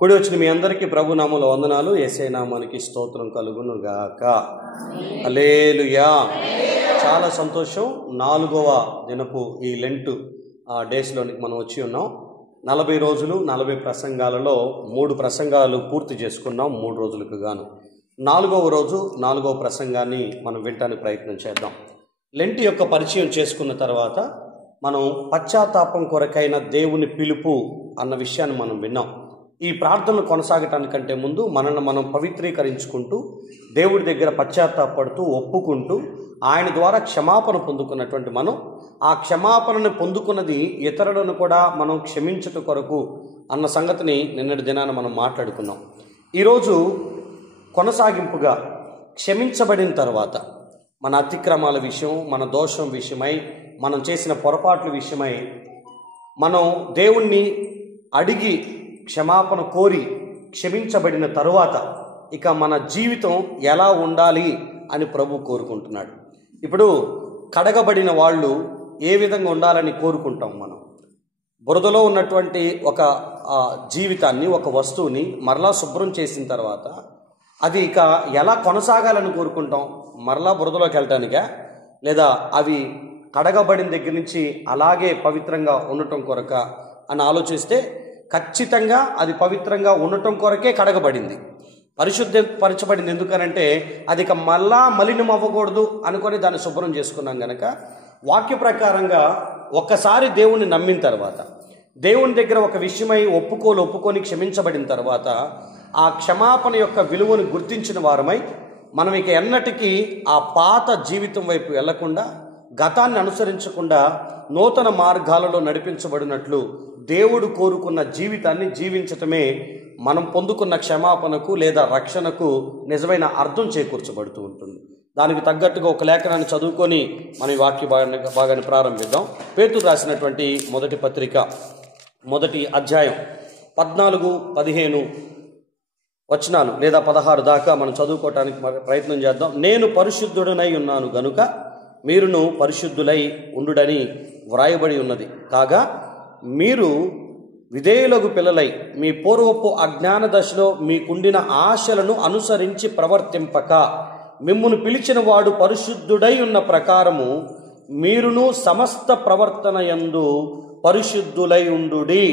కూడి వచ్చిన మీ అందరికీ ప్రభు నామముల వందనాలు. యేసయ్య నామానికి స్తోత్రం కలుగును గాక. హల్లెలూయా. చాలా సంతోషం. 4వ దినపు ఈ లెంట్ డేస్లోనికి మనం వచ్చి ఉన్నాం. 40 రోజులు 40 ప్రసంగాలలో 3 ప్రసంగాలు పూర్తి చేసుకున్నాం 3 రోజులకు గాను. 4వ రోజు 4వ ప్రసంగాన్ని మనం వినటానికి ప్రయత్నం చేద్దాం. లెంట్ యొక్క పరిచయం చేసుకున్న తర్వాత మనం పశ్చాత్తాపం కొరకైన దేవుని పిలుపు అన్న విషయాన్ని మనం విన్నాం. ఈ ప్రార్థనలు కొనసాగటానికంటే ముందు మనల్ని మనం పవిత్రీకరించుకుంటూ దేవుడి దగ్గర పశ్చాత్తాపడుతూ ఒప్పుకుంటూ ఆయన ద్వారా క్షమాపణ పొందుకున్నటువంటి మనం ఆ క్షమాపణను పొందుకున్నది ఇతరులను కూడా మనం క్షమించుట కొరకు అన్న సంగతిని నిన్నటి దినాన మనం మాట్లాడుకున్నాం. ఈరోజు కొనసాగింపుగా క్షమించబడిన తర్వాత మన అతిక్రమాల విషయం, మన దోషం విషయమై, మనం చేసిన పొరపాట్ల విషయమై మనం దేవుణ్ణి అడిగి క్షమాపణ కోరి క్షమించబడిన తరువాత ఇక మన జీవితం ఎలా ఉండాలి అని ప్రభు కోరుకుంటున్నాడు. ఇప్పుడు కడగబడిన వాళ్ళు ఏ విధంగా ఉండాలని కోరుకుంటాం? మనం బురదలో ఉన్నటువంటి ఒక జీవితాన్ని, ఒక వస్తువుని మరలా శుభ్రం చేసిన తర్వాత అది ఇక ఎలా కొనసాగాలని కోరుకుంటాం? మరలా బురదలోకి వెళ్ళటానికా, లేదా అవి కడగబడిన దగ్గర నుంచి అలాగే పవిత్రంగా ఉండటం కొరక అని ఆలోచిస్తే ఖచ్చితంగా అది పవిత్రంగా ఉండటం కొరకే కడగబడింది, పరిశుద్ధపరచబడింది. ఎందుకనంటే అది ఇక మళ్ళా మలినం అవ్వకూడదు అనుకొని దాన్ని శుభ్రం చేసుకున్నాం గనక వాక్య ప్రకారంగా ఒక్కసారి దేవుణ్ణి నమ్మిన తర్వాత, దేవుని దగ్గర ఒక విషయమై ఒప్పుకొని క్షమించబడిన తర్వాత ఆ క్షమాపణ యొక్క విలువను గుర్తించిన వారమై మనం ఇక ఎన్నటికీ ఆ పాత జీవితం వైపు వెళ్లకుండా, గతాన్ని అనుసరించకుండా నూతన మార్గాలలో నడిపించబడినట్లు దేవుడు కోరుకున్న జీవితాన్ని జీవించటమే మనం పొందుకున్న క్షమాపణకు లేదా రక్షణకు నిజమైన అర్థం చేకూర్చబడుతూ ఉంటుంది. దానికి తగ్గట్టుగా ఒక లేఖనాన్ని చదువుకొని మనం ఈ వాక్య భాగాన్ని ప్రారంభిద్దాం. పేతురు రాసినటువంటి మొదటి పత్రిక 1వ అధ్యాయం 14-15 వచనాలు లేదా 16 దాకా మనం చదువుకోవటానికి ప్రయత్నం చేద్దాం. నేను పరిశుద్ధుడనై ఉన్నాను గనుక మీరును పరిశుద్ధులై ఉండుడని వ్రాయబడి ఉన్నది. కాగా మీరు విధేయులకు పిల్లలై మీ పూర్వపు అజ్ఞాన దశలో మీకుండిన ఆశలను అనుసరించి ప్రవర్తింపక మిమ్మును పిలిచిన వాడు పరిశుద్ధుడై ఉన్న ప్రకారము మీరును సమస్త ప్రవర్తన యందు పరిశుద్ధులై ఉండుడి.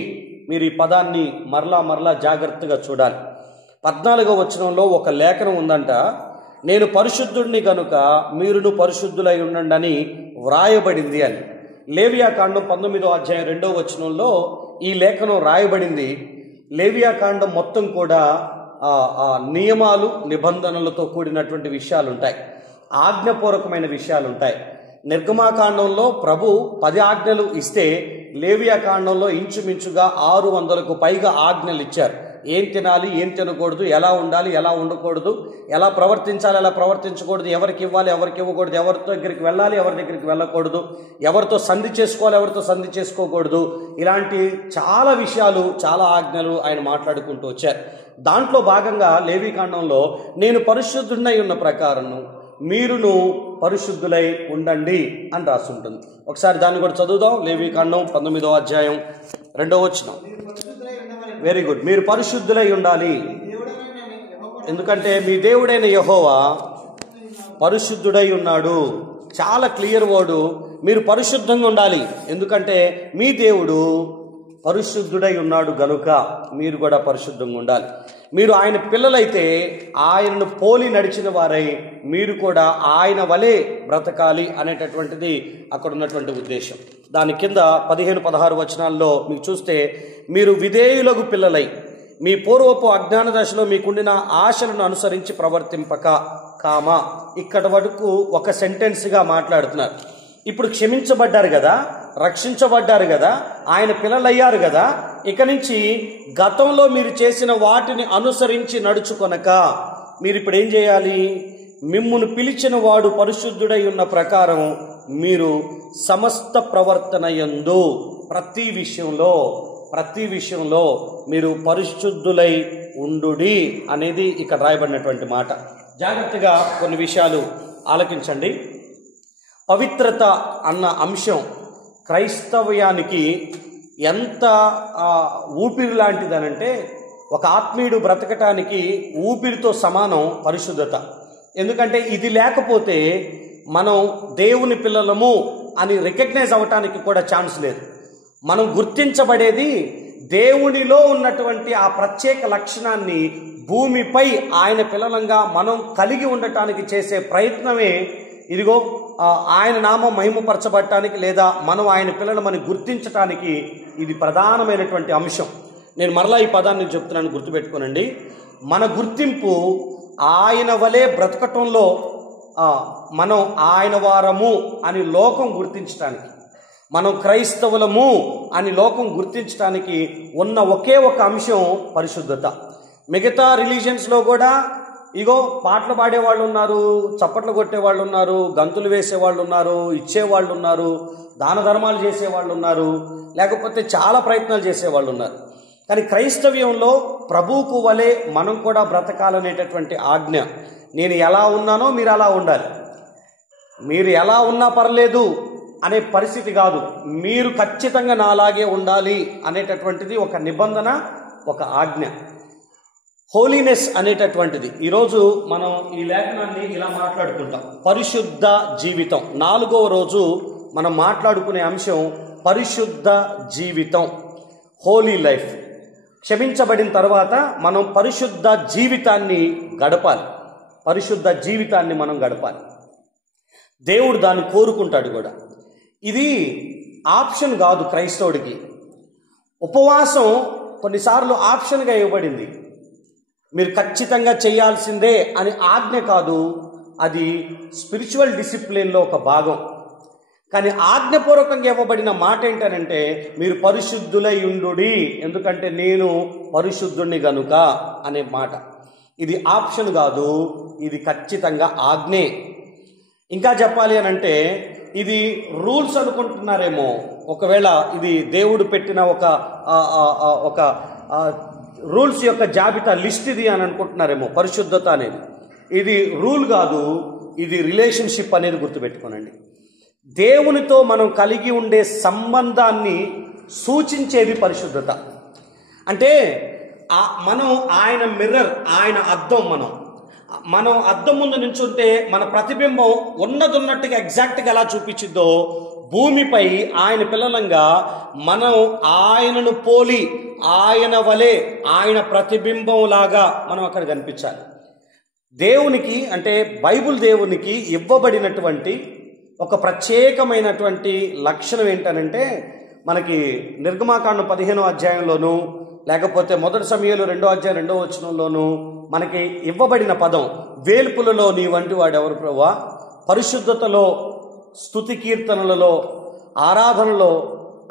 మీరు ఈ పదాన్ని మరలా జాగ్రత్తగా చూడాలి. 14వ వచనంలో ఒక లేఖనం ఉందంట, నేను పరిశుద్ధుడిని గనుక మీరును పరిశుద్ధులై ఉండండి అని వ్రాయబడింది అని. లేవియాకాండం 19వ అధ్యాయం 2వ వచనంలో ఈ లేఖనం రాయబడింది. లేవియాకాండం మొత్తం కూడా నియమాలు, నిబంధనలతో కూడినటువంటి విషయాలు ఉంటాయి, ఆజ్ఞపూర్వకమైన విషయాలు ఉంటాయి. నిర్గమాకాండంలో ప్రభు 10 ఆజ్ఞలు ఇస్తే లేవియాకాండంలో ఇంచుమించుగా 600కు పైగా ఆజ్ఞలు ఇచ్చారు. ఏం తినాలి, ఏం తినకూడదు, ఎలా ఉండాలి, ఎలా ఉండకూడదు, ఎలా ప్రవర్తించాలి, ఎలా ప్రవర్తించకూడదు, ఎవరికి ఇవ్వాలి, ఎవరికి ఇవ్వకూడదు, ఎవరితో దగ్గరికి వెళ్ళాలి, ఎవరి దగ్గరికి వెళ్ళకూడదు, ఎవరితో సంధి చేసుకోవాలి, ఎవరితో సంధి చేసుకోకూడదు, ఇలాంటి చాలా విషయాలు, చాలా ఆజ్ఞలు ఆయన మాట్లాడుకుంటూ వచ్చారు. దాంట్లో భాగంగా లేవికాండంలో నేను పరిశుద్ధుడై ఉన్న ప్రకారం మీరును పరిశుద్ధులై ఉండండి అని రాసి ఉంటుంది. ఒకసారి దాన్ని కూడా చదువుదాం. లేవికాండం 19వ అధ్యాయం 2వ వచనం. Very good. మీరు పరిశుద్ధులై ఉండాలి, ఎందుకంటే మీ దేవుడైన యెహోవా పరిశుద్ధుడై ఉన్నాడు. చాలా క్లియర్ వర్డ్. మీరు పరిశుద్ధంగా ఉండాలి, ఎందుకంటే మీ దేవుడు పరిశుద్ధుడై ఉన్నాడు గనుక మీరు కూడా పరిశుద్ధంగా ఉండాలి. మీరు ఆయన పిల్లలైతే ఆయనను పోలి నడిచిన వారై మీరు కూడా ఆయన వలె బ్రతకాలి అనేటటువంటిది అక్కడ ఉన్నటువంటి ఉద్దేశం. దాని కింద 15-16 వచనాల్లో మీకు చూస్తే, మీరు విధేయులకు పిల్లలై మీ పూర్వపు అజ్ఞాన దశలో మీకుండిన ఆశలను అనుసరించి ప్రవర్తింపక కామా. ఇక్కడ వరకు ఒక సెంటెన్స్గా మాట్లాడుతున్నారు. ఇప్పుడు క్షమించబడ్డారు కదా, రక్షించబడ్డారు కదా, ఆయన పిల్లలయ్యారు కదా, ఇక నుంచి గతంలో మీరు చేసిన వాటిని అనుసరించి నడుచుకొనక మీరు ఇప్పుడు ఏం చేయాలి? మిమ్మును పిలిచిన వాడు పరిశుద్ధుడై ఉన్న ప్రకారం మీరు సమస్త ప్రవర్తన యందు ప్రతి విషయంలో మీరు పరిశుద్ధులై ఉండుడి అనేది ఇక్కడ రాయబడినటువంటి మాట. జాగ్రత్తగా కొన్ని విషయాలు ఆలకించండి. పవిత్రత అన్న అంశం క్రైస్తవ్యానికి ఎంత ఊపిరి లాంటిదనంటే ఒక ఆత్మీయుడు బ్రతకటానికి ఊపిరితో సమానం పరిశుద్ధత. ఎందుకంటే ఇది లేకపోతే మనం దేవుని పిల్లలము అని రికగ్నైజ్ అవ్వటానికి కూడా ఛాన్స్ లేదు. మనం గుర్తించబడేది దేవునిలో ఉన్నటువంటి ఆ ప్రత్యేక లక్షణాన్ని భూమిపై ఆయన పిల్లలంగా మనం కలిగి ఉండటానికి చేసే ప్రయత్నమే ఇదిగో ఆయన నామం మహిమపరచబడటానికి లేదా మనం ఆయన పిల్లలమని గుర్తించటానికి ఇది ప్రధానమైనటువంటి అంశం. నేను మరలా ఈ పదాన్ని చెప్తున్నాను, గుర్తుపెట్టుకోనండి. మన గుర్తింపు ఆయన వలె బ్రతకటంలో మనం ఆయన వారము అని లోకం గుర్తించటానికి, మనం క్రైస్తవులము అని లోకం గుర్తించడానికి ఉన్న ఒకే ఒక అంశం పరిశుద్ధత. మిగతా రిలీజియన్స్లో కూడా ఇగో పాటలు పాడేవాళ్ళు ఉన్నారు, చప్పట్లు కొట్టేవాళ్ళు ఉన్నారు, గంతులు వేసేవాళ్ళు ఉన్నారు, ఇచ్చేవాళ్ళు ఉన్నారు, దాన ధర్మాలు చేసేవాళ్ళు ఉన్నారు, లేకపోతే చాలా ప్రయత్నాలు చేసేవాళ్ళు ఉన్నారు. కానీ క్రైస్తవ్యంలో ప్రభువుకు వలె మనం కూడా బ్రతకాలనేటటువంటి ఆజ్ఞ. నేను ఎలా ఉన్నానో మీరు అలా ఉండాలి, మీరు ఎలా ఉన్నా పర్లేదు అనే పరిస్థితి కాదు, మీరు ఖచ్చితంగా నాలాగే ఉండాలి అనేటటువంటిది ఒక నిబంధన, ఒక ఆజ్ఞ. హోలీనెస్ అనేటటువంటిది ఈరోజు మనం ఈ లేఖనాన్ని ఇలా మాట్లాడుకుంటాం. పరిశుద్ధ జీవితం 4వ రోజు మనం మాట్లాడుకునే అంశం పరిశుద్ధ జీవితం, హోలీ లైఫ్. క్షమించబడిన తర్వాత మనం పరిశుద్ధ జీవితాన్ని గడపాలి, పరిశుద్ధ జీవితాన్ని మనం గడపాలి. దేవుడు దాన్ని కోరుకుంటాడు కూడా. ఇది ఆప్షన్ కాదు క్రైస్తవుడికి. ఉపవాసం కొన్నిసార్లు ఆప్షన్గా ఇవ్వబడింది, మీరు ఖచ్చితంగా చేయాల్సిందే అని ఆజ్ఞ కాదు, అది స్పిరిచువల్ డిసిప్లిన్లో ఒక భాగం. కానీ ఆజ్ఞపూర్వకంగా ఇవ్వబడిన మాట ఏంటనంటే మీరు పరిశుద్ధులై ఉండుడి, ఎందుకంటే నేను పరిశుద్ధుణ్ణి గనుక అనే మాట. ఇది ఆప్షన్ కాదు, ఇది ఖచ్చితంగా ఆజ్ఞే. ఇంకా చెప్పాలి అనంటే ఇది రూల్స్ అనుకుంటున్నారేమో, ఒకవేళ ఇది దేవుడు పెట్టిన ఒక రూల్స్ యొక్క జాబితా లిస్ట్ ఇది అని అనుకుంటున్నారేమో. పరిశుద్ధత అనేది ఇది రూల్ కాదు, ఇది రిలేషన్షిప్ అనేది గుర్తుపెట్టుకోనండి. దేవునితో మనం కలిగి ఉండే సంబంధాన్ని సూచించేది పరిశుద్ధత. అంటే మనం ఆయన మిర్రర్, ఆయన అద్దం. మనం అద్దం ముందు నించుంటే మన ప్రతిబింబం ఉన్నట్టుగా ఎగ్జాక్ట్గా ఎలా చూపించిద్దో భూమిపై ఆయన పిల్లలంగా మనం ఆయనను పోలి ఆయన వలె ఆయన ప్రతిబింబం లాగా మనం అక్కడ కనిపించాలి. దేవునికి అంటే బైబిల్ దేవునికి ఇవ్వబడినటువంటి ఒక ప్రత్యేకమైనటువంటి లక్షణం ఏంటనంటే మనకి నిర్గమాకాండం 15వ అధ్యాయంలోనూ లేకపోతే 1 సమూయేలు 2వ అధ్యాయం 2వ వచనంలోనూ మనకి ఇవ్వబడిన పదం వేల్పులలో నీ వంటి వాడు ఎవరు ప్రభువా, పరిశుద్ధతలో, స్తుతి కీర్తనలలో, ఆరాధనలో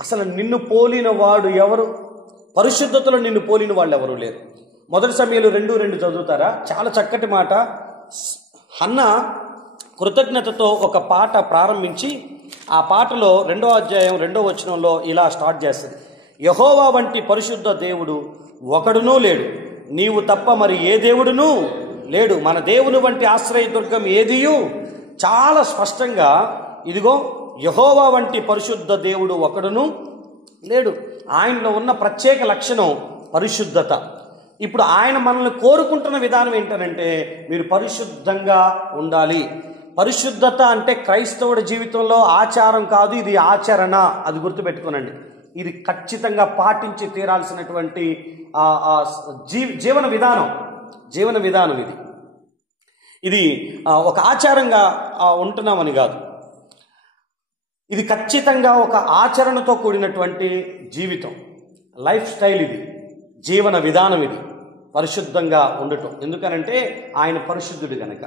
అసలు నిన్ను పోలిన వాడు ఎవరు? పరిశుద్ధతలో నిన్ను పోలిన వాళ్ళు ఎవరు లేరు. 1 సమూయేలు 2:2 చదువుతారా? చాలా చక్కటి మాట. హన్నా కృతజ్ఞతతో ఒక పాట ప్రారంభించి ఆ పాటలో 2వ అధ్యాయం 2వ వచనంలో ఇలా స్టార్ట్ చేస్తుంది. యెహోవా వంటి పరిశుద్ధ దేవుడు ఒకడునూ లేడు, నీవు తప్ప మరి ఏ దేవుడునూ లేడు, మన దేవుని వంటి ఆశ్రయదుర్గం ఏదియు. చాలా స్పష్టంగా ఇదిగో యెహోవా వంటి పరిశుద్ధ దేవుడు ఒకడునూ లేడు. ఆయనలో ఉన్న ప్రత్యేక లక్షణం పరిశుద్ధత. ఇప్పుడు ఆయన మనల్ని కోరుకుంటున్న విధానం ఏంటనంటే మీరు పరిశుద్ధంగా ఉండాలి. పరిశుద్ధత అంటే క్రైస్తవుడి జీవితంలో ఆచారం కాదు, ఇది ఆచరణ. అది గుర్తుపెట్టుకోనండి. ఇది ఖచ్చితంగా పాటించి తీరాల్సినటువంటి జీవన విధానం. ఇది ఒక ఆచారంగా ఉంటున్నామని కాదు, ఇది ఖచ్చితంగా ఒక ఆచరణతో కూడినటువంటి జీవితం, లైఫ్ స్టైల్. ఇది జీవన విధానం, ఇది పరిశుద్ధంగా ఉండటం. ఎందుకనంటే ఆయన పరిశుద్ధుడు గనక.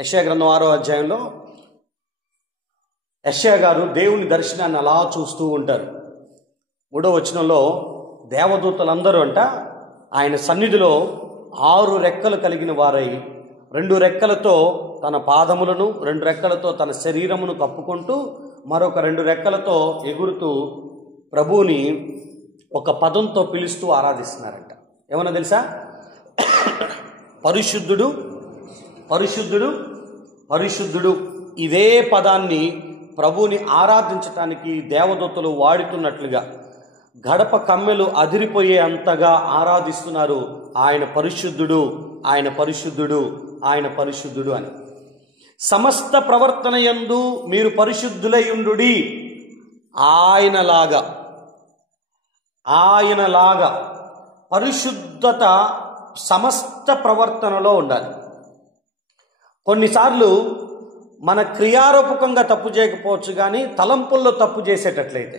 యెషయా గ్రంథం 6వ అధ్యాయంలో యెషయా గారు దేవుని దర్శనాన్ని అలా చూస్తూ ఉంటారు. 3వ వచనంలో దేవదూతలందరూ ఆయన సన్నిధిలో 6 రెక్కలు కలిగిన వారై 2 రెక్కలతో తన పాదములను, 2 రెక్కలతో తన శరీరమును కప్పుకుంటూ, మరొక 2 రెక్కలతో ఎగురుతూ ప్రభువుని ఒక పదంతో పిలుస్తూ ఆరాధిస్తున్నారంట. ఏమన్నా తెలుసా? పరిశుద్ధుడు, పరిశుద్ధుడు, పరిశుద్ధుడు. ఇదే పదాన్ని ప్రభువుని ఆరాధించటానికి దేవదూతలు వాడుతున్నట్లుగా గడప కమ్మెలు అదిరిపోయే అంతగా ఆరాధిస్తున్నారు, ఆయన పరిశుద్ధుడు, ఆయన పరిశుద్ధుడు, ఆయన పరిశుద్ధుడు అని. సమస్త ప్రవర్తన యందు మీరు పరిశుద్ధులైయుండుడి. ఆయనలాగా పరిశుద్ధత సమస్త ప్రవర్తనలో ఉండాలి. కొన్నిసార్లు మన క్రియారూపకంగా తప్పు చేయకపోవచ్చు, కానీ తలంపుల్లో తప్పు చేసేటట్లయితే,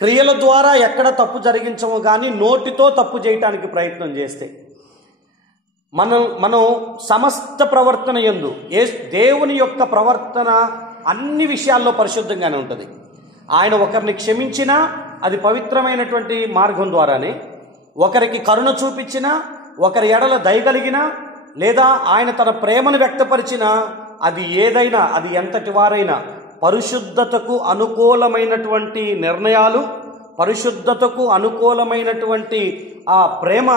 క్రియల ద్వారా ఎక్కడ తప్పు జరిగించమో కానీ నోటితో తప్పు చేయటానికి ప్రయత్నం చేస్తే, మనం సమస్త ప్రవర్తన యందు దేవుని యొక్క ప్రవర్తన అన్ని విషయాల్లో పరిశుద్ధంగానే ఉంటుంది. ఆయన ఒకరిని క్షమించినా అది పవిత్రమైనటువంటి మార్గం ద్వారానే, ఒకరికి కరుణ చూపించినా, ఒకరి ఎడల దయగలిగినా, లేదా ఆయన తన ప్రేమను వ్యక్తపరిచినా, అది ఏదైనా, అది ఎంతటి వారైనా పరిశుద్ధతకు అనుకూలమైనటువంటి నిర్ణయాలు, పరిశుద్ధతకు అనుకూలమైనటువంటి ఆ ప్రేమ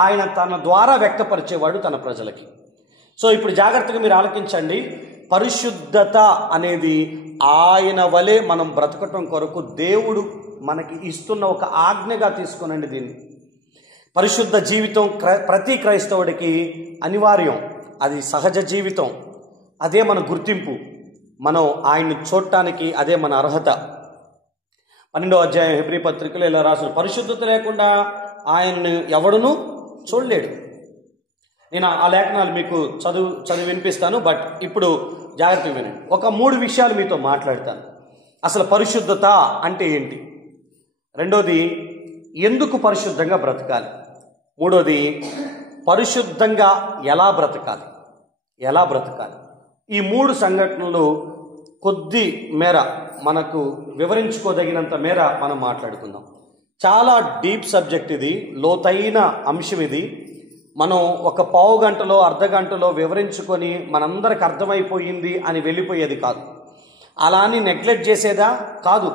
ఆయన తన ద్వారా వ్యక్తపరిచేవాడు తన ప్రజలకి. సో ఇప్పుడు జాగ్రత్తగా మీరు ఆలకించండి. పరిశుద్ధత అనేది ఆయన వలె మనం బ్రతకటం కొరకు దేవుడు మనకి ఇస్తున్న ఒక ఆజ్ఞగా తీసుకునండి దీన్ని. పరిశుద్ధ జీవితం ప్రతి క్రైస్తవుడికి అనివార్యం. అది సహజ జీవితం, అదే మన గుర్తింపు. మనం ఆయన్ని చూడటానికి అదే మన అర్హత. 12వ అధ్యాయం హెబ్రీ పత్రికలో ఇలా రాసిన, పరిశుద్ధత లేకుండా ఆయన్ని ఎవడునూ చూడలేడు. నేను ఆ లేఖనాలు మీకు చదివి వినిపిస్తాను, బట్ ఇప్పుడు జాగ్రత్తగా వినండి. ఒక 3 విషయాలు మీతో మాట్లాడతాను. అసలు పరిశుద్ధత అంటే ఏంటి, రెండోది ఎందుకు పరిశుద్ధంగా బ్రతకాలి, మూడోది పరిశుద్ధంగా ఎలా బ్రతకాలి. ఈ 3 సంఘటనలు కొద్ది మేర మనకు వివరించుకోదగినంత మేర మనం మాట్లాడుకుందాం. చాలా డీప్ సబ్జెక్ట్ ఇది, లోతైన అంశం ఇది. మనం ఒక పావు గంటలో అర్ధగంటలో వివరించుకొని మనందరికి అర్థమైపోయింది అని వెళ్ళిపోయేది కాదు. అలా అని నెగ్లెక్ట్ చేసేదా కాదు.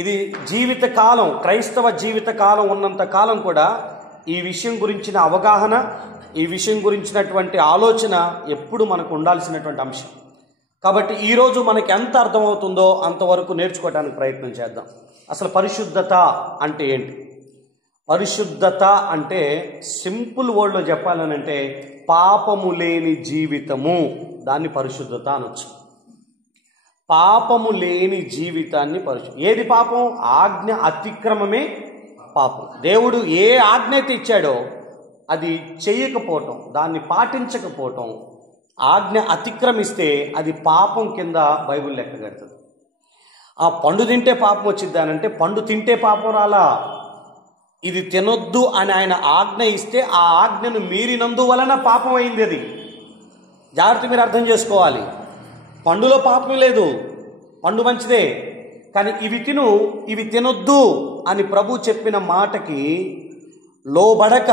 ఇది జీవితకాలం, క్రైస్తవ జీవితకాలం ఉన్నంత కాలం కూడా ఈ విషయం గురించిన అవగాహన, ఈ విషయం గురించినటువంటి ఆలోచన ఎప్పుడు మనకు ఉండాల్సినటువంటి అంశం. కాబట్టి ఈరోజు మనకి ఎంత అర్థమవుతుందో అంతవరకు నేర్చుకోవడానికి ప్రయత్నం చేద్దాం. అసలు పరిశుద్ధత అంటే ఏంటి? పరిశుద్ధత అంటే సింపుల్ వర్డ్లో చెప్పాలనంటే పాపము లేని జీవితము, దాన్ని పరిశుద్ధత అనొచ్చు. పాపము లేని జీవితాన్ని ఏది పాపం? ఆజ్ఞ అతిక్రమమే పాపం. దేవుడు ఏ ఆజ్ఞ అయితే ఇచ్చాడో అది చేయకపోవటం, దాన్ని పాటించకపోవటం, ఆజ్ఞ అతిక్రమిస్తే అది పాపం కింద బైబిల్ లెక్క కడుతుంది. ఆ పండు తింటే పాపం వచ్చిద్ది అనంటే పండు తింటే పాపం రాలా. ఇది తినొద్దు అని ఆయన ఆజ్ఞ ఇస్తే ఆ ఆజ్ఞను మీరినందువలన పాపం అయింది. అది జాగ్రత్త మీరు అర్థం చేసుకోవాలి. పండులో పాపం లేదు, పండు మంచిదే, కానీ ఇవి తినొద్దు అని ప్రభు చెప్పిన మాటకి లోబడక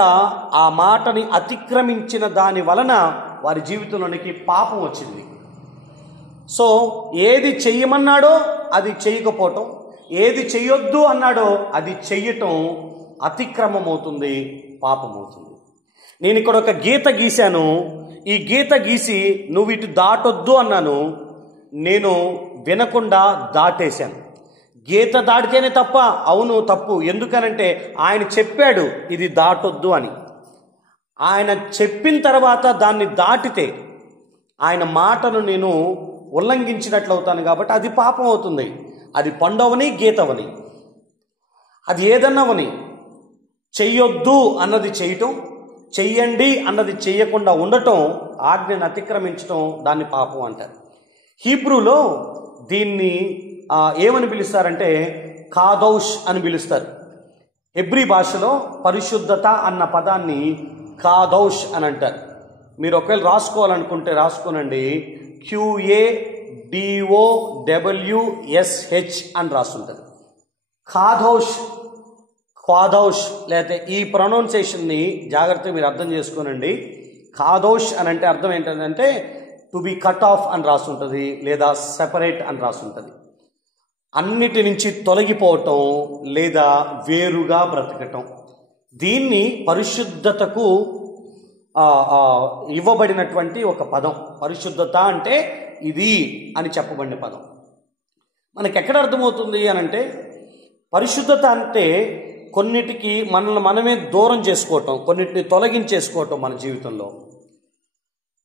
ఆ మాటని అతిక్రమించిన దాని వలన వారి జీవితంలోనికి పాపం వచ్చింది. సో ఏది చెయ్యమన్నాడో అది చేయకపోవటం, ఏది చెయ్యొద్దు అన్నాడో అది చెయ్యటం అతిక్రమం అవుతుంది, పాపం అవుతుంది. నేను ఇక్కడ ఒక గీత గీశాను, ఈ గీత గీసి నువ్వు ఇటు దాటొద్దు అన్నాను, నేను వినకుండా దాటేశాను. గీత దాటితేనే తప్ప? అవును, తప్పు. ఎందుకనంటే ఆయన చెప్పాడు ఇది దాటొద్దు అని. ఆయన చెప్పిన తర్వాత దాన్ని దాటితే ఆయన మాటను నేను ఉల్లంఘించినట్లు అవుతాను, కాబట్టి అది పాపం అవుతుంది. అది పండవని గీతవని, అది ఏదన్నవని. చెయ్యొద్దు అన్నది చేయటం, చెయ్యండి అన్నది చెయ్యకుండా ఉండటం, ఆజ్ఞను అతిక్రమించటం, దాన్ని పాపం అంటారు. హీబ్రూలో దీన్ని ఏమని పిలుస్తారంటే కాదౌష్ అని పిలుస్తారు. హెబ్రీ భాషలో పరిశుద్ధత అన్న పదాన్ని కాదౌష్ అని అంటారు. మీరు ఒకవేళ రాసుకోవాలనుకుంటే రాసుకోనండి, QADOWSH అని రాస్తుంటుంది. కాదౌష్ లేకపోతే ఈ ప్రొనౌన్సియేషన్ని జాగ్రత్తగా మీరు అర్థం చేసుకోనండి. కాదౌష్ అని అంటే అర్థం ఏంటంటే టు బి కట్ ఆఫ్ అని రాస్తుంటుంది, లేదా సెపరేట్ అని రాస్తుంటుంది. అన్నిటి నుంచి తొలగిపోవటం లేదా వేరుగా బ్రతకటం. దీన్ని పరిశుద్ధతకు ఇవ్వబడినటువంటి ఒక పదం. పరిశుద్ధత అంటే ఇది అని చెప్పబడిన పదం. మనకి ఎక్కడ అర్థమవుతుంది అని అంటే పరిశుద్ధత అంటే కొన్నిటికి మనల్ని మనమే దూరం చేసుకోవటం, కొన్నిటిని తొలగించేసుకోవటం మన జీవితంలో,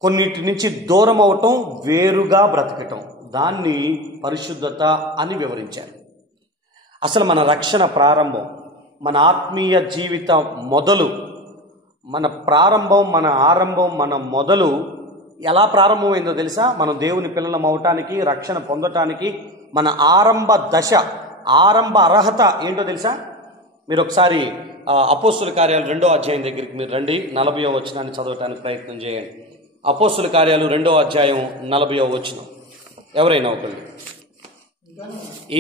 కొన్నిటి నుంచి దూరం అవటం, వేరుగా బ్రతకటం, దాన్ని పరిశుద్ధత అని వివరించారు. అసలు మన రక్షణ ప్రారంభం, మన ఆత్మీయ జీవిత మొదలు, మన ప్రారంభం, మన ఆరంభం, మన మొదలు ఎలా ప్రారంభమైందో తెలుసా? మనం దేవుని పిల్లలం అవటానికి, రక్షణ పొందటానికి మన ఆరంభ దశ, ఆరంభ అర్హత ఏంటో తెలుసా? మీరు ఒకసారి అపోస్తుల కార్యాలు 2వ అధ్యాయం దగ్గరికి మీరు రండి. 40వ వచనాన్ని చదవటానికి ప్రయత్నం చేయండి. అపోస్తుల కార్యాలు 2వ అధ్యాయం 40వ వచనం. ఎవరైనా ఒకళ్ళు.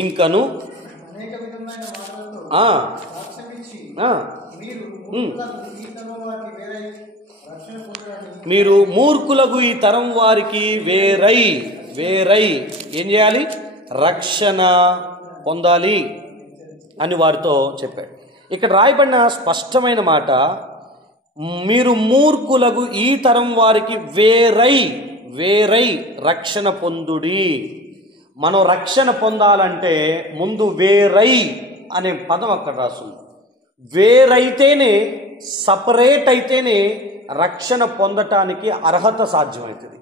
ఇంకను మీరు మూర్ఖులకు ఈ తరం వారికి వేరై ఏం చేయాలి? రక్షణ పొందాలి అని వారితో చెప్పాడు. ఇక్కడ రాయబడిన స్పష్టమైన మాట, మీరు మూర్ఖులకు ఈ తరం వారికి వేరై రక్షణ పొందుడి. మనం రక్షణ పొందాలంటే ముందు వేరై అనే పదం అక్కడ రాస్తుంది. వేరైతేనే, సపరేట్ అయితేనే రక్షణ పొందటానికి అర్హత సాధ్యమవుతుంది.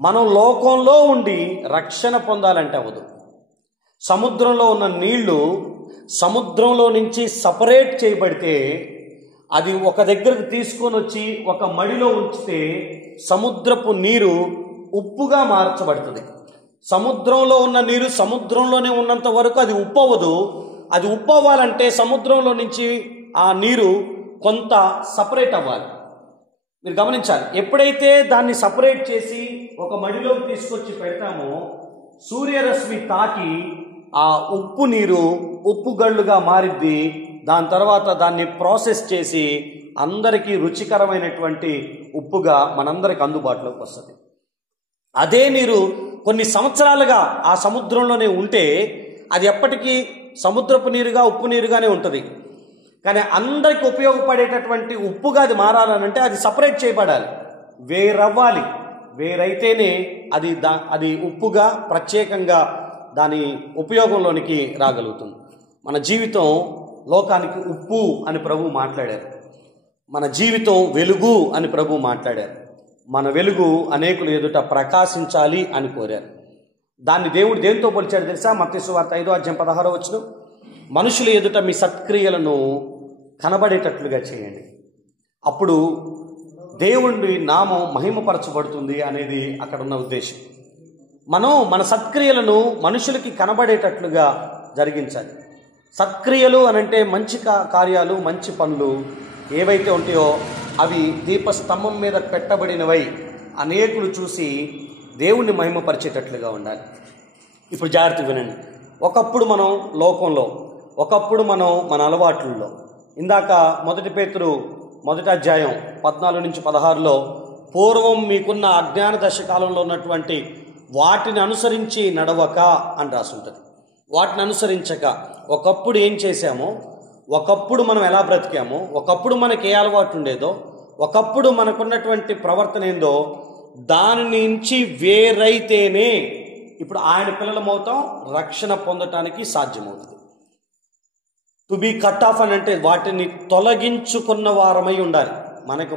మనం లోకంలో ఉండి రక్షణ పొందాలంటే అవ్వదు. సముద్రంలో ఉన్న నీళ్లు సముద్రంలో నుంచి సపరేట్ చేయబడితే, అది ఒక దగ్గరకు తీసుకొని వచ్చి ఒక మడిలో ఉంచితే సముద్రపు నీరు ఉప్పుగా మార్చబడుతుంది. సముద్రంలో ఉన్న నీరు సముద్రంలోనే ఉన్నంత వరకు అది ఉప్పు అవ్వదు. అది ఉప్పు అవ్వాలంటే సముద్రంలో నుంచి ఆ నీరు కొంత సపరేట్ అవ్వాలి. మీరు గమనించాలి. ఎప్పుడైతే దాన్ని సపరేట్ చేసి ఒక మడిలోకి తీసుకొచ్చి పెడతామో, సూర్యరశ్మి తాకి ఆ ఉప్పు నీరు ఉప్పు గళ్ళుగా మారిద్ది. దాని తర్వాత దాన్ని ప్రాసెస్ చేసి అందరికీ రుచికరమైనటువంటి ఉప్పుగా మనందరికి అందుబాటులోకి వస్తుంది. అదే నీరు కొన్ని సంవత్సరాలుగా ఆ సముద్రంలోనే ఉంటే అది ఎప్పటికీ సముద్రపు నీరుగా, ఉప్పు నీరుగానే ఉంటుంది. కానీ అందరికి ఉపయోగపడేటటువంటి ఉప్పుగా అది మారాలనంటే అది సపరేట్ చేయబడాలి, వేరవ్వాలి. వేరైతేనే అది ఉప్పుగా ప్రత్యేకంగా దాని ఉపయోగంలోనికి రాగలుగుతుంది. మన జీవితం లోకానికి ఉప్పు అని ప్రభువు మాట్లాడారు. మన జీవితం వెలుగు అని ప్రభువు మాట్లాడారు. మన వెలుగు అనేకుల ఎదుట ప్రకాశించాలి అని కోరారు. దాన్ని దేవుడు దేనితో పోల్చాడు తెలుసా? మత్తయి సువార్త 5వ అధ్యాయం 16వ వచనం, మనుషుల ఎదుట మీ సత్క్రియలను కనబడేటట్లుగా చేయండి, అప్పుడు దేవుడి నామం మహిమపరచబడుతుంది అనేది అక్కడ ఉన్న ఉద్దేశం. మనం మన సత్క్రియలను మనుషులకి కనబడేటట్లుగా జరిగించాలి. సత్క్రియలు అనంటే మంచి కార్యాలు, మంచి పనులు ఏవైతే ఉంటాయో అవి దీపస్తంభం మీద పెట్టబడినవై అనేకులు చూసి దేవుణ్ణి మహిమపరిచేటట్లుగా ఉండాలి. ఇప్పుడు జాగ్రత్త వినండి. ఒకప్పుడు మనం లోకంలో, ఒకప్పుడు మనం మన అలవాట్లలో, ఇందాక 1 పేతురు 1వ అధ్యాయం 14 నుంచి 16లో పూర్వం మీకున్న అజ్ఞాన దశకాలంలో ఉన్నటువంటి వాటిని అనుసరించి నడవక అని రాసి ఉంటుంది. వాటిని అనుసరించక ఒకప్పుడు ఏం చేశామో, ఒకప్పుడు మనం ఎలా బ్రతికామో, ఒకప్పుడు మనకి ఏ అలవాటు ఉండేదో, ఒకప్పుడు మనకున్నటువంటి ప్రవర్తన ఏందో దాని నుంచి వేరైతేనే ఇప్పుడు ఆయన పిల్లలమవుతాం, రక్షణ పొందటానికి సాధ్యమవుతుంది. టు బీ కట్ ఆఫ్ అని అంటే వాటిని తొలగించుకున్న వారమై ఉండాలి.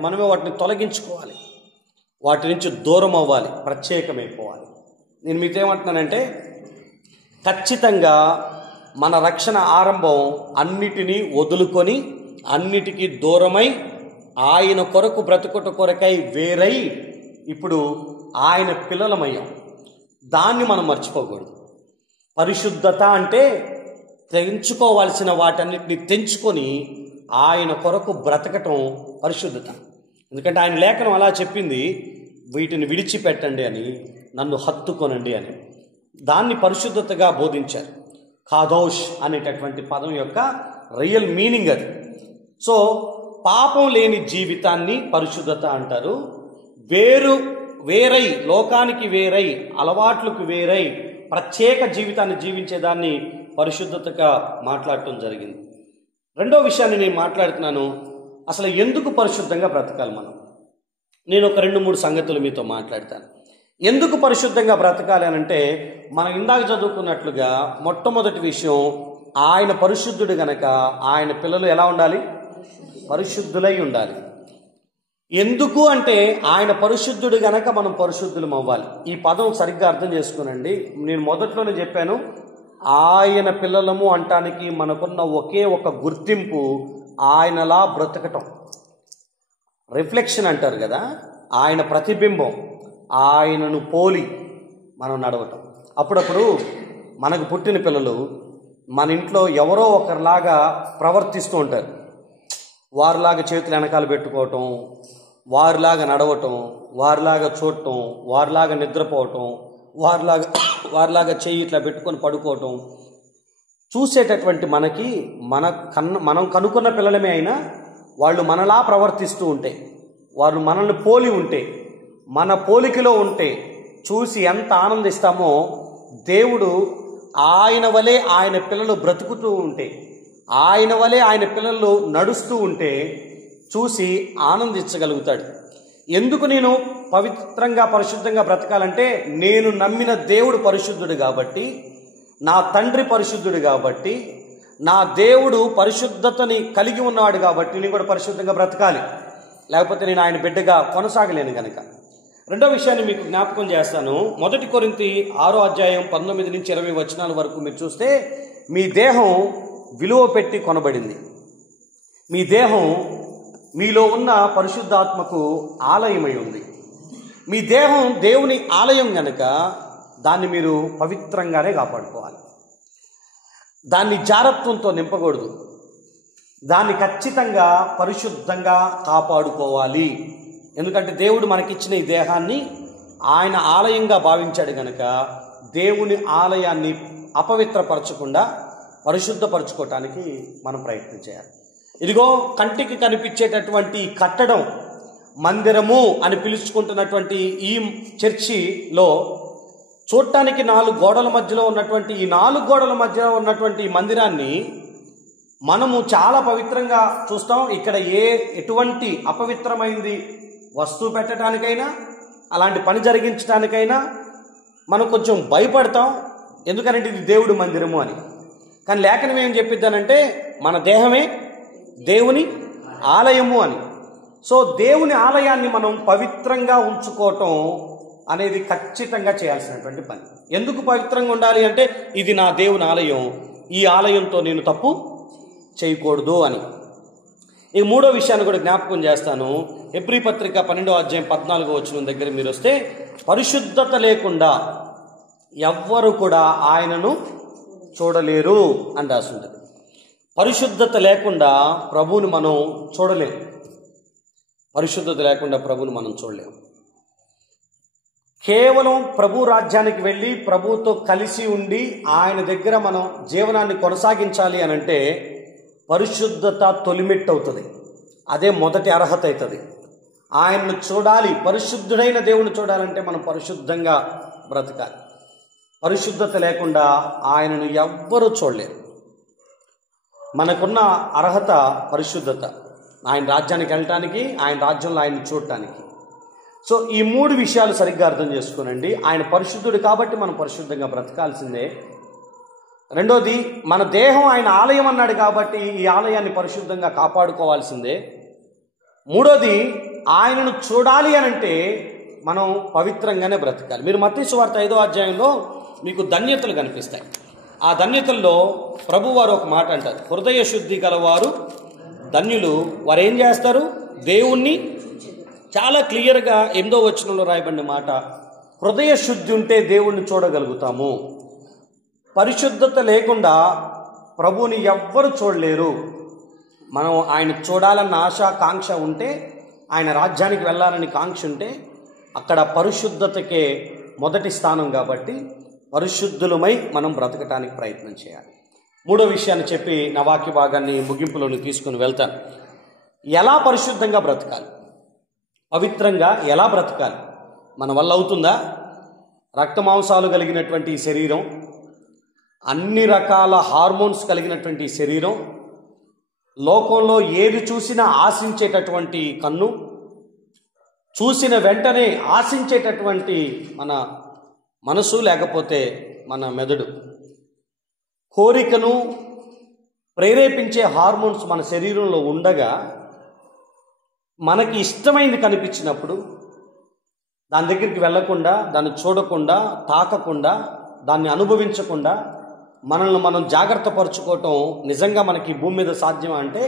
మనమే వాటిని తొలగించుకోవాలి, వాటి నుంచి దూరం అవ్వాలి, ప్రత్యేకమైపోవాలి. నేను మీతో ఏమంటున్నానంటే, ఖచ్చితంగా మన రక్షణ ఆరంభం అన్నిటినీ వదులుకొని అన్నిటికీ దూరమై ఆయన కొరకు బ్రతుకుట కొరకై వేరై ఇప్పుడు ఆయన పిల్లలమయ్యాం. దాన్ని మనం మర్చిపోకూడదు. పరిశుద్ధత అంటే తెంచుకోవాల్సిన వాటన్నిటిని తెంచుకొని ఆయన కొరకు బ్రతకటం పరిశుద్ధత. ఎందుకంటే ఆయన లేఖనం అలా చెప్పింది, వీటిని విడిచిపెట్టండి అని, నన్ను హత్తుకొనండి అని. దాన్ని పరిశుద్ధతగా బోధించారు. కాదోష్ అనేటటువంటి పదం యొక్క రియల్ మీనింగ్ అది. సో పాపం లేని జీవితాన్ని పరిశుద్ధత అంటారు. వేరై, లోకానికి వేరై, అలవాట్లకు వేరై ప్రత్యేక జీవితాన్ని జీవించేదాన్ని పరిశుద్ధతగా మాట్లాడటం జరిగింది. రెండో విషయాన్ని నేను మాట్లాడుతున్నాను, అసలు ఎందుకు పరిశుద్ధంగా బ్రతకాలి మనం. నేను ఒక 2-3 సంగతులు మీతో మాట్లాడతాను. ఎందుకు పరిశుద్ధంగా బ్రతకాలి అని అంటే, మనం ఇందాక చదువుకున్నట్లుగా మొట్టమొదటి విషయం ఆయన పరిశుద్ధుడు గనక ఆయన పిల్లలు ఎలా ఉండాలి? పరిశుద్ధులై ఉండాలి. ఎందుకు అంటే ఆయన పరిశుద్ధుడు గనక మనం పరిశుద్ధులం అవ్వాలి. ఈ పదం సరిగ్గా అర్థం చేసుకోనండి. నేను మొదట్లోనే చెప్పాను, ఆయన పిల్లలము అంటానికి మనకున్న ఒకే ఒక గుర్తింపు ఆయనలా బ్రతకటం. రిఫ్లెక్షన్ అంటారు కదా, ఆయన ప్రతిబింబం, ఆయనను పోలి మనం నడవటం. అప్పుడప్పుడు మనకు పుట్టిన పిల్లలు మన ఇంట్లో ఎవరో ఒకరిలాగా ప్రవర్తిస్తూ ఉంటారు. వారిలాగా చేతులు వెనకాల పెట్టుకోవటం, వారిలాగా నడవటం, వారిలాగా చూడటం, వారిలాగా నిద్రపోవటం, వారిలాగా చెయ్యి ఇట్లా పెట్టుకొని పడుకోవటం. చూసేటటువంటి మనకి మనం కనుక్కున్న పిల్లలమే అయినా వాళ్ళు మనలా ప్రవర్తిస్తూ ఉంటే, వాళ్ళు మనల్ని పోలి ఉంటే, మన పోలికలో ఉంటే చూసి ఎంత ఆనందిస్తామో, దేవుడు ఆయన వలె ఆయన పిల్లలు బ్రతుకుతూ ఉంటే, ఆయన వలె ఆయన పిల్లలు నడుస్తూ ఉంటే చూసి ఆనందించగలుగుతాడు. ఎందుకు నేను పవిత్రంగా పరిశుద్ధంగా బ్రతకాలంటే, నేను నమ్మిన దేవుడు పరిశుద్ధుడు కాబట్టి, నా తండ్రి పరిశుద్ధుడు కాబట్టి, నా దేవుడు పరిశుద్ధతని కలిగి ఉన్నాడు కాబట్టి నేను కూడా పరిశుద్ధంగా బ్రతకాలి. లేకపోతే నేను ఆయన బిడ్డగా కొనసాగలేను కనుక. రెండో విషయాన్ని మీకు జ్ఞాపకం చేస్తాను. 1 కొరింథీ 6వ అధ్యాయం 19 నుంచి 20 వచనాల వరకు మీరు చూస్తే, మీ దేహం విలువ పెట్టి కొనబడింది. మీ దేహం మీలో ఉన్న పరిశుద్ధాత్మకు ఆలయమై ఉంది. మీ దేహం దేవుని ఆలయం గనక దాన్ని మీరు పవిత్రంగానే కాపాడుకోవాలి. దాన్ని జారత్వంతో నింపకూడదు. దాన్ని ఖచ్చితంగా పరిశుద్ధంగా కాపాడుకోవాలి. ఎందుకంటే దేవుడు మనకిచ్చిన ఈ దేహాన్ని ఆయన ఆలయంగా భావించాడు గనక దేవుని ఆలయాన్ని అపవిత్రపరచకుండా పరిశుద్ధపరచుకోవటానికి మనం ప్రయత్నం చేయాలి. ఇదిగో కంటికి కనిపించేటటువంటి కట్టడం, మందిరము అని పిలుచుకుంటున్నటువంటి ఈ చర్చిలో చూడటానికి 4 గోడల మధ్యలో ఉన్నటువంటి ఈ 4 గోడల మధ్యలో ఉన్నటువంటి మందిరాన్ని మనము చాలా పవిత్రంగా చూస్తాం. ఇక్కడ ఎటువంటి అపవిత్రమైంది వస్తువు పెట్టడానికైనా, అలాంటి పని జరిగించడానికైనా మనం కొంచెం భయపడతాం. ఎందుకంటే ఇది దేవుడి మందిరము అని. కానీ లేఖనం ఏం చెప్పిద్దానంటే, మన దేహమే దేవుని ఆలయము అని. సో దేవుని ఆలయాన్ని మనం పవిత్రంగా ఉంచుకోవటం అనేది ఖచ్చితంగా చేయాల్సినటువంటి పని. ఎందుకు పవిత్రంగా ఉండాలి అంటే, ఇది నా దేవుని ఆలయం, ఈ ఆలయంతో నేను తప్పు చేయకూడదు అని. ఈ మూడో విషయాన్ని కూడా జ్ఞాపకం చేస్తాను. హెబ్రీ పత్రిక 12వ అధ్యాయం 14వ వచనం దగ్గర మీరు వస్తే, పరిశుద్ధత లేకుండా ఎవ్వరు కూడా ఆయనను చూడలేరు అని రాసుంటుంది. పరిశుద్ధత లేకుండా ప్రభువుని మనం చూడలేము. పరిశుద్ధత లేకుండా ప్రభువుని మనం చూడలేము. కేవలం ప్రభు రాజ్యానికి వెళ్ళి ప్రభువుతో కలిసి ఉండి ఆయన దగ్గర మనం జీవనాన్ని కొనసాగించాలి అని అంటే పరిశుద్ధత తొలిమెట్టు అవుతుంది. అదే మొదటి అర్హత అవుతుంది. ఆయన్ను చూడాలి, పరిశుద్ధుడైన దేవుని చూడాలంటే మనం పరిశుద్ధంగా బ్రతకాలి. పరిశుద్ధత లేకుండా ఆయనను ఎవ్వరూ చూడలేరు. మనకున్న అర్హత పరిశుద్ధత, ఆయన రాజ్యానికి వెళ్ళటానికి, ఆయన రాజ్యంలో ఆయన్ని చూడటానికి. సో ఈ 3 విషయాలు సరిగ్గా అర్థం చేసుకోనండి. ఆయన పరిశుద్ధుడు కాబట్టి మనం పరిశుద్ధంగా బ్రతకాల్సిందే. రెండోది, మన దేహం ఆయన ఆలయం అన్నాడు కాబట్టి ఈ ఆలయాన్ని పరిశుద్ధంగా కాపాడుకోవాల్సిందే. మూడోది, ఆయనను చూడాలి అనంటే మనం పవిత్రంగానే బ్రతకాలి. మీరు మత్తయి సువార్త 5వ అధ్యాయంలో మీకు ధన్యతలు కనిపిస్తాయి. ఆ ధన్యతల్లో ప్రభువారు ఒక మాట అంటారు, హృదయ శుద్ధి గలవారు ధన్యులు, వారు ఏం చేస్తారు? దేవుణ్ణి చాలా క్లియర్గా 8వ వచనంలో రాయబడిన మాట, హృదయ శుద్ధి ఉంటే దేవుణ్ణి చూడగలుగుతాము. పరిశుద్ధత లేకుండా ప్రభువుని ఎవ్వరు చూడలేరు. మనం ఆయన చూడాలన్న ఆశ కాంక్ష ఉంటే, ఆయన రాజ్యానికి వెళ్ళాలని కాంక్ష ఉంటే అక్కడ పరిశుద్ధతకే మొదటి స్థానం కాబట్టి పరిశుద్ధులమై మనం బ్రతకటానికి ప్రయత్నం చేయాలి. మూడో విషయాన్ని చెప్పి నా వాక్య భాగాన్ని ముగింపులోని తీసుకుని వెళ్తాను. ఎలా పరిశుద్ధంగా బ్రతకాలి, పవిత్రంగా ఎలా బ్రతకాలి? మన వల్ల అవుతుందా? రక్తమాంసాలు కలిగినటువంటి ఈ శరీరం, అన్ని రకాల హార్మోన్స్ కలిగినటువంటి శరీరం, లోకంలో ఏది చూసినా ఆశించేటటువంటి కన్ను, చూసిన వెంటనే ఆశించేటటువంటి మన మనసు, లేకపోతే మన మెదడు, కోరికను ప్రేరేపించే హార్మోన్స్ మన శరీరంలో ఉండగా మనకి ఇష్టమైంది కనిపించినప్పుడు దాని దగ్గరికి వెళ్ళకుండా, దాన్ని చూడకుండా, తాకకుండా, దాన్ని అనుభవించకుండా మనల్ని మనం జాగ్రత్త పరుచుకోవటం నిజంగా మనకి భూమి మీద సాధ్యమా అంటే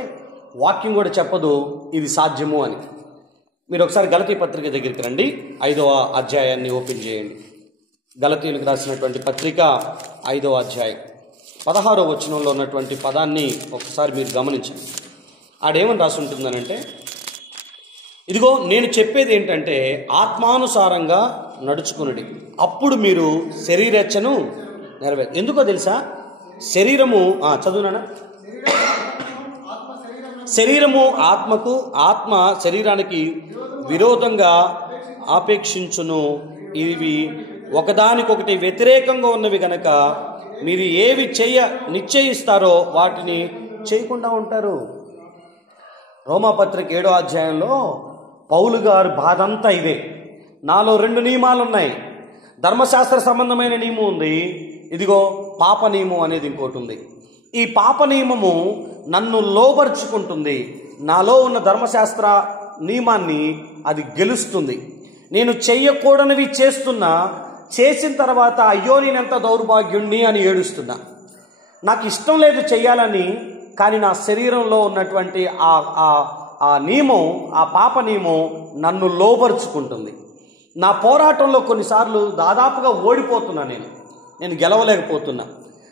వాక్యం కూడా చెప్పదు ఇది సాధ్యము అని. మీరు ఒకసారి గలతీ పత్రిక దగ్గరికి రండి, 5వ అధ్యాయాన్ని ఓపెన్ చేయండి. గలతీయులకు రాసినటువంటి పత్రిక 5వ అధ్యాయం 16వ వచనంలో ఉన్నటువంటి పదాన్ని ఒకసారి మీరు గమనించండి. ఆడేమని రాసి ఉంటుందనంటే, ఇదిగో నేను చెప్పేది ఏంటంటే ఆత్మానుసారంగా నడుచుకునుడి, అప్పుడు మీరు శరీరేచ్ఛను నెరవేరు. ఎందుకో తెలుసా? శరీరము చదువునా, శరీరము ఆత్మకు, ఆత్మ శరీరానికి విరోధంగా ఆపేక్షించును. ఇవి ఒకదానికొకటి వ్యతిరేకంగా ఉన్నవి గనక మీరు ఏవి నిశ్చయిస్తారో వాటిని చేయకుండా ఉంటారు. రోమాపత్రిక 7వ అధ్యాయంలో పౌలు గారు బాధ అంతా ఇదే. నాలో 2 నియమాలు ఉన్నాయి. ధర్మశాస్త్ర సంబంధమైన నియమం ఉంది, ఇదిగో పాప నియమం అనేది ఇంకోటి ఉంది. ఈ పాప నియమము నన్ను లోబర్చుకుంటుంది, నాలో ఉన్న ధర్మశాస్త్ర నియమాన్ని అది గెలుస్తుంది. నేను చెయ్యకూడనివి చేస్తున్నా, చేసిన తర్వాత అయ్యో నేనెంత దౌర్భాగ్యుణ్ణి అని ఏడుస్తున్నా. నాకు ఇష్టం లేదు చెయ్యాలని, కానీ నా శరీరంలో ఉన్నటువంటి ఆ నియమం, ఆ పాప నియమం నన్ను లోబరుచుకుంటుంది. నా పోరాటంలో కొన్నిసార్లు దాదాపుగా ఓడిపోతున్నా. నేను గెలవలేకపోతున్నా.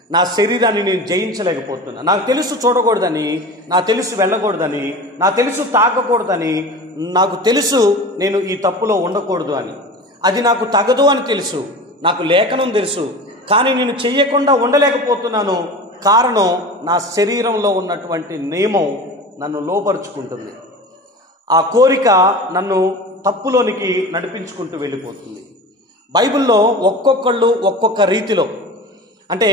నా శరీరాన్ని నేను జయించలేకపోతున్నా. నాకు తెలుసు చూడకూడదని, నాకు తెలుసు వెళ్ళకూడదని, నాకు తెలుసు తాకకూడదని, నాకు తెలుసు నేను ఈ తప్పులో ఉండకూడదు అని. అది నాకు తగదు అని తెలుసు, నాకు లేఖనం తెలుసు, కానీ నేను చెయ్యకుండా ఉండలేకపోతున్నాను. కారణం నా శరీరంలో ఉన్నటువంటి నియమం నన్ను లోపరుచుకుంటుంది. ఆ కోరిక నన్ను తప్పులోనికి నడిపించుకుంటూ వెళ్ళిపోతుంది. బైబిల్లో ఒక్కొక్కళ్ళు ఒక్కొక్క రీతిలో, అంటే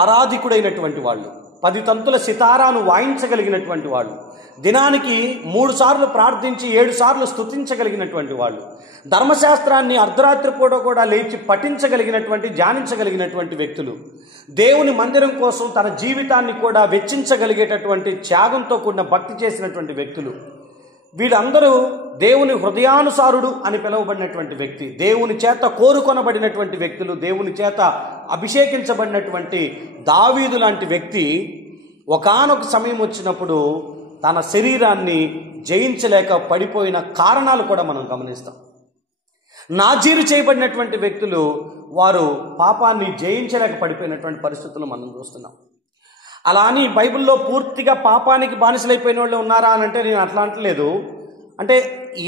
ఆరాధికుడైనటువంటి వాళ్ళు, 10 తంతుల సితారాను వాయించగలిగినటువంటి వాళ్ళు, దినానికి 3 సార్లు ప్రార్థించి 7 సార్లు స్తుతించగలిగినటువంటి వాళ్ళు, ధర్మశాస్త్రాన్ని అర్ధరాత్రి పూట కూడా లేచి పఠించగలిగినటువంటి, ధ్యానించగలిగినటువంటి వ్యక్తులు, దేవుని మందిరం కోసం తన జీవితాన్ని కూడా వెచ్చించగలిగేటటువంటి త్యాగంతో కూడిన భక్తి చేసినటువంటి వ్యక్తులు, వీళ్ళందరూ దేవుని హృదయానుసారుడు అని పిలువబడినటువంటి వ్యక్తి, దేవుని చేత కోరుకొనబడినటువంటి వ్యక్తులు, దేవుని చేత అభిషేకించబడినటువంటి దావీదు లాంటి వ్యక్తి ఒకానొక సమయం వచ్చినప్పుడు తన శరీరాన్ని జయించలేక పడిపోయిన కారణాలు కూడా మనం గమనిస్తాం. నాజీరు చేయబడినటువంటి వ్యక్తులు వారు పాపాన్ని జయించలేక పడిపోయినటువంటి పరిస్థితులు మనం చూస్తున్నాం. అలా అని బైబిల్లో పూర్తిగా పాపానికి బానిసలైపోయిన వాళ్ళు ఉన్నారా అని అంటే నేను అట్లా అంటలేదు. అంటే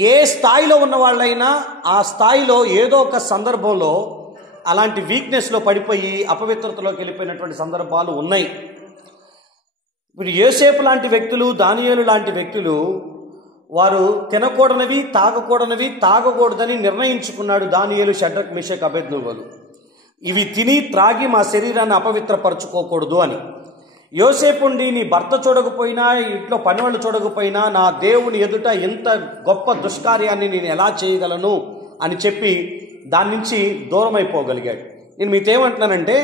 ఏ స్థాయిలో ఉన్న వాళ్ళైనా ఆ స్థాయిలో ఏదో ఒక సందర్భంలో అలాంటి వీక్నెస్లో పడిపోయి అపవిత్రతలోకి వెళ్ళిపోయినటువంటి సందర్భాలు ఉన్నాయి. ఇప్పుడు యోసేపు లాంటి వ్యక్తులు, దానియేలు లాంటి వ్యక్తులు, వారు తినకూడనివి, తాగకూడదని నిర్ణయించుకున్నాడు దానియేలు, షడ్రక్, మెషక్, అబేద్నెగోలు. ఇవి తిని త్రాగి మా శరీరాన్ని అపవిత్రపరచుకోకూడదు అని. యోసేపుండి నీ భర్త చూడకపోయినా, ఇంట్లో పనివాళ్ళు చూడకపోయినా, నా దేవుని ఎదుట ఇంత గొప్ప దుష్కార్యాన్ని నేను ఎలా చేయగలను అని చెప్పి దాని నుంచి దూరం అయిపోగలిగాడు. నేను మీతో ఏమంటున్నానంటే,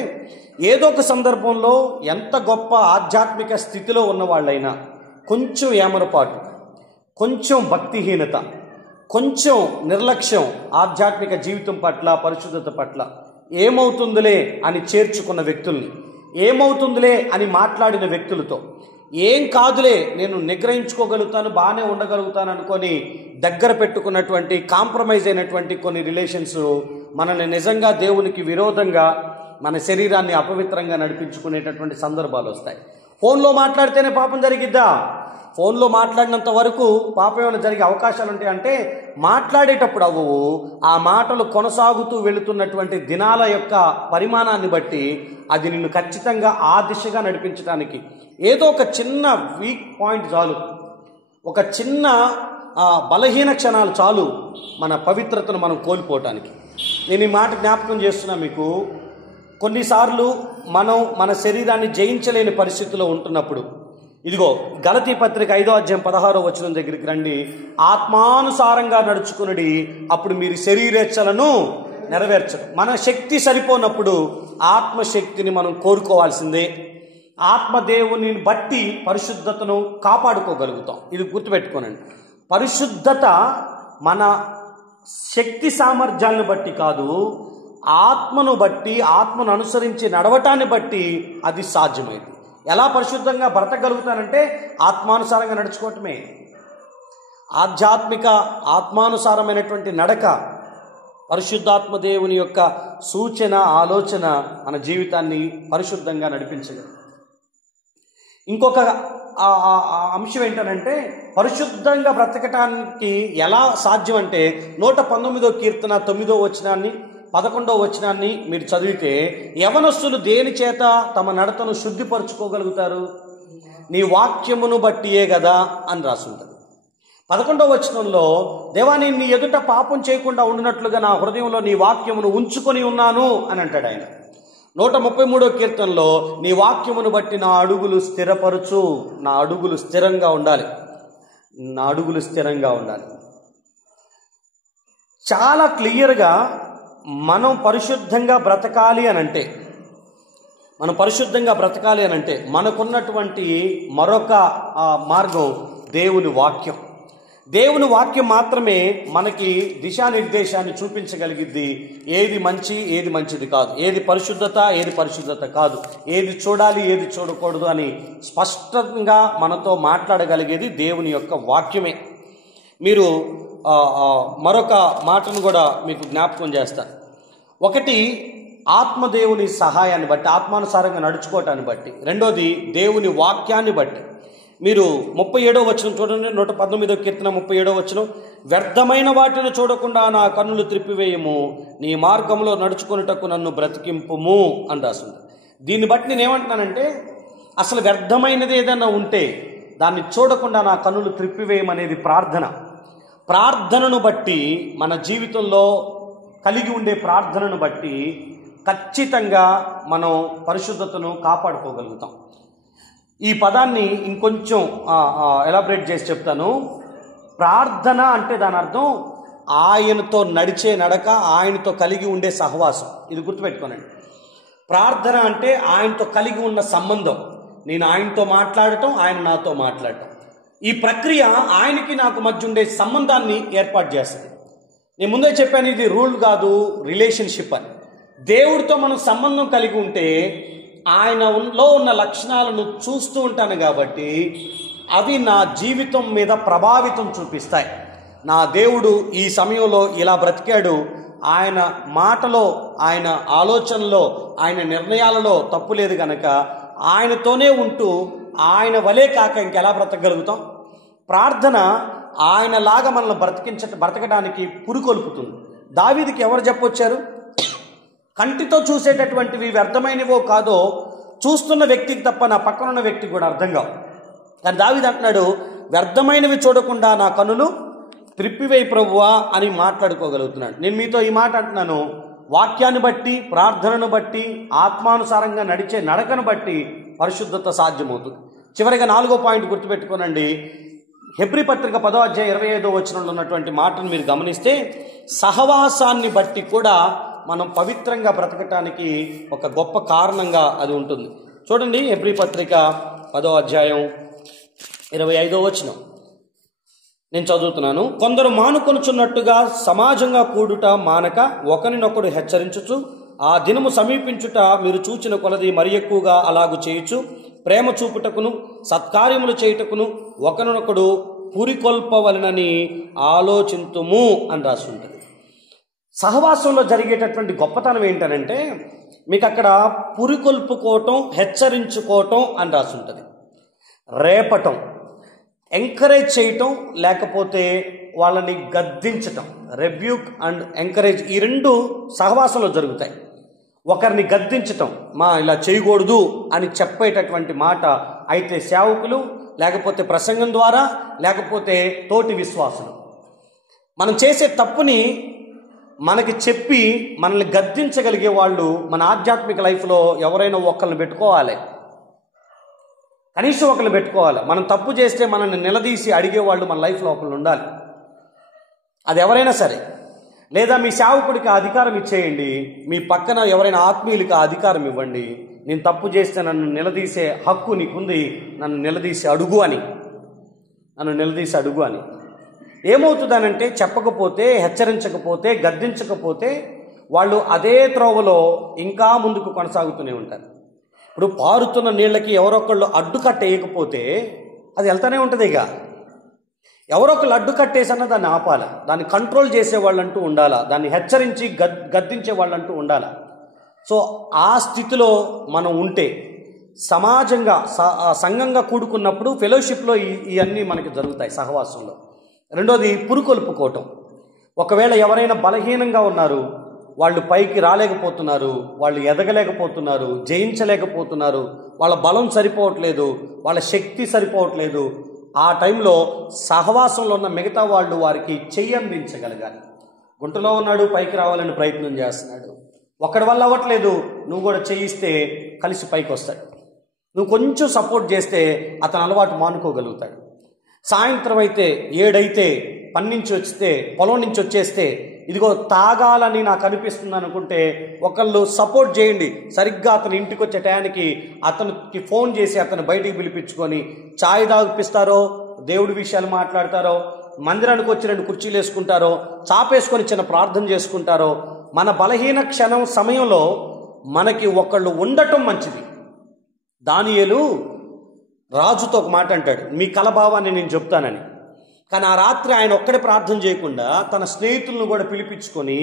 ఏదో ఒక సందర్భంలో ఎంత గొప్ప ఆధ్యాత్మిక స్థితిలో ఉన్నవాళ్ళైనా కొంచెం ఏమరపాటు, కొంచెం భక్తిహీనత, కొంచెం నిర్లక్ష్యం ఆధ్యాత్మిక జీవితం పట్ల, పరిశుద్ధత పట్ల, ఏమవుతుందిలే అని చేర్చుకున్న వ్యక్తుల్ని, ఏమవుతుందిలే అని మాట్లాడిన వ్యక్తులతో, ఏం కాదులే నేను నిగ్రహించుకోగలుగుతాను, బాగానే ఉండగలుగుతాను అనుకొని దగ్గర పెట్టుకున్నటువంటి, కాంప్రమైజ్ అయినటువంటి కొన్ని రిలేషన్స్ మనల్ని నిజంగా దేవునికి విరోధంగా, మన శరీరాన్ని అపవిత్రంగా నడిపించుకునేటటువంటి సందర్భాలు వస్తాయి. ఫోన్లో మాట్లాడితేనే పాపం జరిగిద్దా? ఫోన్లో మాట్లాడినంత వరకు పాపం ఏమైనా జరిగే అవకాశాలు ఉంటాయి అంటే మాట్లాడేటప్పుడు అవ్వవు. ఆ మాటలు కొనసాగుతూ వెళుతున్నటువంటి దినాల యొక్క పరిమాణాన్ని బట్టి అది నిన్ను ఖచ్చితంగా ఆ దిశగా నడిపించడానికి ఏదో ఒక చిన్న వీక్ పాయింట్ చాలు, ఒక చిన్న బలహీన క్షణాలు చాలు మన పవిత్రతను మనం కోల్పోవటానికి. నేను ఈ మాట జ్ఞాపకం చేస్తున్నా మీకు. కొన్నిసార్లు మనం మన శరీరాన్ని జయించలేని పరిస్థితిలో ఉంటున్నప్పుడు, ఇదిగో గలతీ పత్రిక 5వ అధ్యాయం 16వ వచనం దగ్గరికి రండి. ఆత్మానుసారంగా నడుచుకునుడి, అప్పుడు మీరు శరీరేచ్ఛలను నెరవేర్చరు. మన శక్తి సరిపోనప్పుడు ఆత్మశక్తిని మనం కోరుకోవాల్సిందే. ఆత్మదేవుని బట్టి పరిశుద్ధతను కాపాడుకోగలుగుతాం. ఇది గుర్తుపెట్టుకోనండి. పరిశుద్ధత మన శక్తి సామర్థ్యాలను బట్టి కాదు, ఆత్మను బట్టి, ఆత్మను అనుసరించి నడవటాన్ని బట్టి అది సాధ్యమైంది. ఎలా పరిశుద్ధంగా బ్రతకగలుగుతానంటే ఆత్మానుసారంగా నడుచుకోవటమే. ఆధ్యాత్మిక ఆత్మానుసారమైనటువంటి నడక, పరిశుద్ధాత్మ దేవుని యొక్క సూచన, ఆలోచన మన జీవితాన్ని పరిశుద్ధంగా నడిపించగలదు. ఇంకొక అంశం ఏంటంటే పరిశుద్ధంగా బ్రతకటానికి ఎలా సాధ్యం అంటే 119వ కీర్తన 9వ వచనాన్ని 11వ వచనాన్ని మీరు చదివితే, యవనస్తులు దేని చేత తమ నడతను శుద్ధిపరచుకోగలుగుతారు? నీ వాక్యమును బట్టియే కదా అని రాసుంటుంది. 11వ వచనంలో, దేవా నేను నీ ఎదుట పాపం చేయకుండా ఉండినట్లుగా నా హృదయంలో నీ వాక్యమును ఉంచుకొని ఉన్నాను అని అంటాడు ఆయన. 133వ కీర్తనలో, నీ వాక్యమును బట్టి నా అడుగులు స్థిరపరచు. నా అడుగులు స్థిరంగా ఉండాలి, నా అడుగులు స్థిరంగా ఉండాలి. చాలా క్లియర్గా మనం పరిశుద్ధంగా బ్రతకాలి అని అంటే మనకున్నటువంటి మరొక మార్గం దేవుని వాక్యం. దేవుని వాక్యం మాత్రమే మనకి దిశానిర్దేశాన్ని చూపించగలిగిద్ది. ఏది మంచి, ఏది మంచిది కాదు, ఏది పరిశుద్ధత, ఏది పరిశుద్ధత కాదు, ఏది చూడాలి, ఏది చూడకూడదు అని స్పష్టంగా మనతో మాట్లాడగలిగేది దేవుని యొక్క వాక్యమే. మీరు మరొక మాటను కూడా మీకు జ్ఞాపకం చేస్తాను. ఒకటి, ఆత్మదేవుని సహాయాన్ని బట్టి, ఆత్మానుసారంగా నడుచుకోవటాన్ని బట్టి. రెండోది, దేవుని వాక్యాన్ని బట్టి. మీరు 37వ వచనం చూడండి, 119వ కీర్తన 37వ వచనం, వ్యర్థమైన వాటిని చూడకుండా నా కన్నులు త్రిప్పివేయము, నీ మార్గంలో నడుచుకొనుటకు నన్ను బ్రతికింపుము అని రాస్తుంది. దీన్ని బట్టి నేనేమంటున్నానంటే, అసలు వ్యర్థమైనది ఏదైనా ఉంటే దాన్ని చూడకుండా నా కన్నులు త్రిప్పివేయమనేది ప్రార్థన. ప్రార్థనను బట్టి, మన జీవితంలో కలిగి ఉండే ప్రార్థనను బట్టి ఖచ్చితంగా మనం పరిశుద్ధతను కాపాడుకోగలుగుతాం. ఈ పదాన్ని ఇంకొంచెం ఎలాబరేట్ చేసి చెప్తాను. ప్రార్థన అంటే దాని అర్థం ఆయనతో నడిచే నడక, ఆయనతో కలిగి ఉండే సహవాసం. ఇది గుర్తుపెట్టుకోనండి. ప్రార్థన అంటే ఆయనతో కలిగి ఉన్న సంబంధం. నేను ఆయనతో మాట్లాడటం, ఆయన నాతో మాట్లాడటం. ఈ ప్రక్రియ ఆయనకి నాకు మధ్య ఉండే సంబంధాన్ని ఏర్పాటు చేస్తుంది. నేను ముందే చెప్పాను, ఇది రూల్ కాదు, రిలేషన్షిప్ అని. దేవుడితో మనం సంబంధం కలిగి ఉంటే ఆయనలో ఉన్న లక్షణాలను చూస్తూ ఉంటాను కాబట్టి అవి నా జీవితం మీద ప్రభావితం చూపిస్తాయి. నా దేవుడు ఈ సమయంలో ఇలా బ్రతికాడు, ఆయన మాటలో, ఆయన ఆలోచనలో, ఆయన నిర్ణయాలలో తప్పు లేదు గనక ఆయనతోనే ఉంటూ ఆయన వలే కాక ఇంకెలా బ్రతకగలుగుతాం? ప్రార్థన ఆయనలాగా మనల్ని బ్రతకడానికి పురికొల్పుతుంది. దావీదుకి ఎవరు చెప్పొచ్చారు? కంటితో చూసేటటువంటివి వ్యర్థమైనవో కాదో చూస్తున్న వ్యక్తికి తప్ప నా పక్కనున్న వ్యక్తికి కూడా అర్థం కావు. కానీ దావీదు అంటున్నాడు, వ్యర్థమైనవి చూడకుండా నా కన్నులు త్రిప్పివేయి ప్రభువా అని మాట్లాడుకోగలుగుతున్నాడు. నేను మీతో ఈ మాట అంటున్నాను, వాక్యాన్ని బట్టి, ప్రార్థనను బట్టి, ఆత్మానుసారంగా నడిచే నడకను బట్టి పరిశుద్ధత సాధ్యమవుతుంది. చివరిగా 4వ పాయింట్ గుర్తుపెట్టుకోనండి. హెబ్రీ పత్రిక 10వ అధ్యాయం 25వ వచనంలో ఉన్నటువంటి మాటను మీరు గమనిస్తే, సహవాసాన్ని బట్టి కూడా మనం పవిత్రంగా బ్రతకటానికి ఒక గొప్ప కారణంగా అది ఉంటుంది. చూడండి, హెబ్రీ పత్రిక 10వ అధ్యాయం 25వ వచనం నేను చదువుతున్నాను. కొందరు మానుకొనుచున్నట్టుగా సమాజంగా కూడుట మానక ఒకరినొకడు హెచ్చరించుచు, ఆ దినము సమీపించుట మీరు చూచిన కొలది మరి ఎక్కువగా అలాగు చేయుచు, ప్రేమ చూపుటకును సత్కార్యములు చేయుటకును ఒకరినొకడు పురికొల్పవలనని ఆలోచింతుము అని రాసి ఉంటుంది. సహవాసంలో జరిగేటటువంటి గొప్పతనం ఏంటనంటే, మీకు అక్కడ పురికొల్పుకోవటం, హెచ్చరించుకోవటం అని రాసి ఉంటుంది. రేపటం, ఎంకరేజ్ చేయటం, లేకపోతే వాళ్ళని గద్దించటం. రెబ్యూక్ అండ్ ఎంకరేజ్, ఈ రెండు సహవాసంలో జరుగుతాయి. ఒకరిని గద్దించటం, ఇలా చేయకూడదు అని చెప్పేటటువంటి మాట అయితే సేవకులు, లేకపోతే ప్రసంగం ద్వారా, లేకపోతే తోటి విశ్వాసులు. మనం చేసే తప్పుని మనకి చెప్పి మనల్ని గద్దించగలిగే వాళ్ళు మన ఆధ్యాత్మిక లైఫ్లో ఎవరైనా ఒకరిని పెట్టుకోవాలి, కనీసం ఒకరిని పెట్టుకోవాలి. మనం తప్పు చేస్తే మనల్ని నిలదీసి అడిగేవాళ్ళు మన లైఫ్లో ఒకళ్ళు ఉండాలి. అది ఎవరైనా సరే. లేదా మీ సేవకుడికి ఆ అధికారం ఇచ్చేయండి. మీ పక్కన ఎవరైనా ఆత్మీయులకి ఆ అధికారం ఇవ్వండి. నేను తప్పు చేస్తే నన్ను నిలదీసే హక్కు నీకుంది, నన్ను నిలదీసి అడుగు అని. ఏమవుతుందనంటే చెప్పకపోతే, హెచ్చరించకపోతే, గద్దించకపోతే వాళ్ళు అదే త్రోవలో ఇంకా ముందుకు కొనసాగుతూనే ఉంటారు. ఇప్పుడు పారుతున్న నీళ్ళకి ఎవరొకళ్ళు అడ్డుకట్టేయకపోతే అది వెళ్తూనే ఉంటుంది. ఇక ఎవరొకళ్ళు అడ్డుకట్టేసన్నా దాన్ని ఆపాల, దాన్ని కంట్రోల్ చేసేవాళ్ళంటూ ఉండాలా, దాన్ని హెచ్చరించి గద్దించే వాళ్ళంటూ ఉండాలా. సో ఆ స్థితిలో మనం ఉంటే సమాజంగా సంఘంగా కూడుకున్నప్పుడు ఫెలోషిప్లో ఇవన్నీ మనకి జరుగుతాయి, సహవాసంలో. రెండోది పురుకొల్పుకోవటం. ఒకవేళ ఎవరైనా బలహీనంగా ఉన్నారు, వాళ్ళు పైకి రాలేకపోతున్నారు, వాళ్ళు ఎదగలేకపోతున్నారు, జయించలేకపోతున్నారు, వాళ్ళ బలం సరిపోవట్లేదు, వాళ్ళ శక్తి సరిపోవట్లేదు, ఆ టైంలో సహవాసంలో ఉన్న మిగతా వాళ్ళు వారికి చెయ్యందించగలగాలి. గుంటలో ఉన్నాడు, పైకి రావాలని ప్రయత్నం చేస్తున్నాడు, ఒక్కడి వల్ల అవ్వట్లేదు, నువ్వు కూడా చేయిస్తే కలిసి పైకి వస్తాడు. నువ్వు కొంచెం సపోర్ట్ చేస్తే అతను అలవాటు మానుకోగలుగుతాడు. సాయంత్రం అయితే 7 అయితే పని నుంచి వస్తే, పొలం నుంచి వచ్చేస్తే ఇదిగో తాగాలని నాకు అనిపిస్తుంది అనుకుంటే ఒకళ్ళు సపోర్ట్ చేయండి. సరిగ్గా అతను ఇంటికి వచ్చే టయానికి అతనికి ఫోన్ చేసి అతను బయటికి పిలిపించుకొని ఛాయ్ తాగిపిస్తారో, దేవుడి విషయాలు మాట్లాడతారో, మందిరానికి వచ్చి 2 కుర్చీలు వేసుకుంటారో, చాపేసుకొని చిన్న ప్రార్థన చేసుకుంటారో. మన బలహీన క్షణం సమయంలో మనకి ఒకళ్ళు ఉండటం మంచిది. దానియేలు రాజుతో ఒక మాట అంటాడు, మీ కలభావాన్ని నేను చెప్తానని. కానీ ఆ రాత్రి ఆయన ఒక్కడే ప్రార్థన చేయకుండా తన స్నేహితులను కూడా పిలిపించుకొని,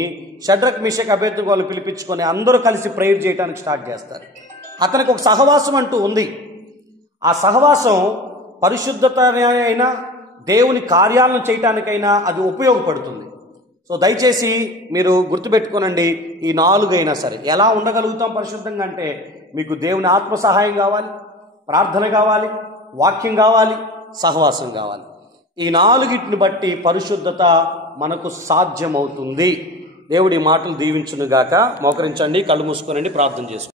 షడ్రక్ మిషక్ అబేద్నెగోలను పిలిపించుకొని అందరూ కలిసి ప్రేయర్ చేయడానికి స్టార్ట్ చేస్తారు. అతనికి ఒక సహవాసం అంటూ ఉంది. ఆ సహవాసం పరిశుద్ధత అయినా దేవుని కార్యాలను చేయటానికైనా అది ఉపయోగపడుతుంది. సో దయచేసి మీరు గుర్తుపెట్టుకోనండి, ఈ 4 అయినా సరే ఎలా ఉండగలుగుతాం పరిశుద్ధంగా అంటే మీకు దేవుని ఆత్మ సహాయం కావాలి, ప్రార్థన కావాలి, వాక్యం కావాలి, సహవాసం కావాలి. ఈ 4ని బట్టి పరిశుద్ధత మనకు సాధ్యమవుతుంది. దేవుడి మాటలు దీవించునుగాక. మోకరించండి, కళ్ళు మూసుకోనండి, ప్రార్థన చేసుకోండి.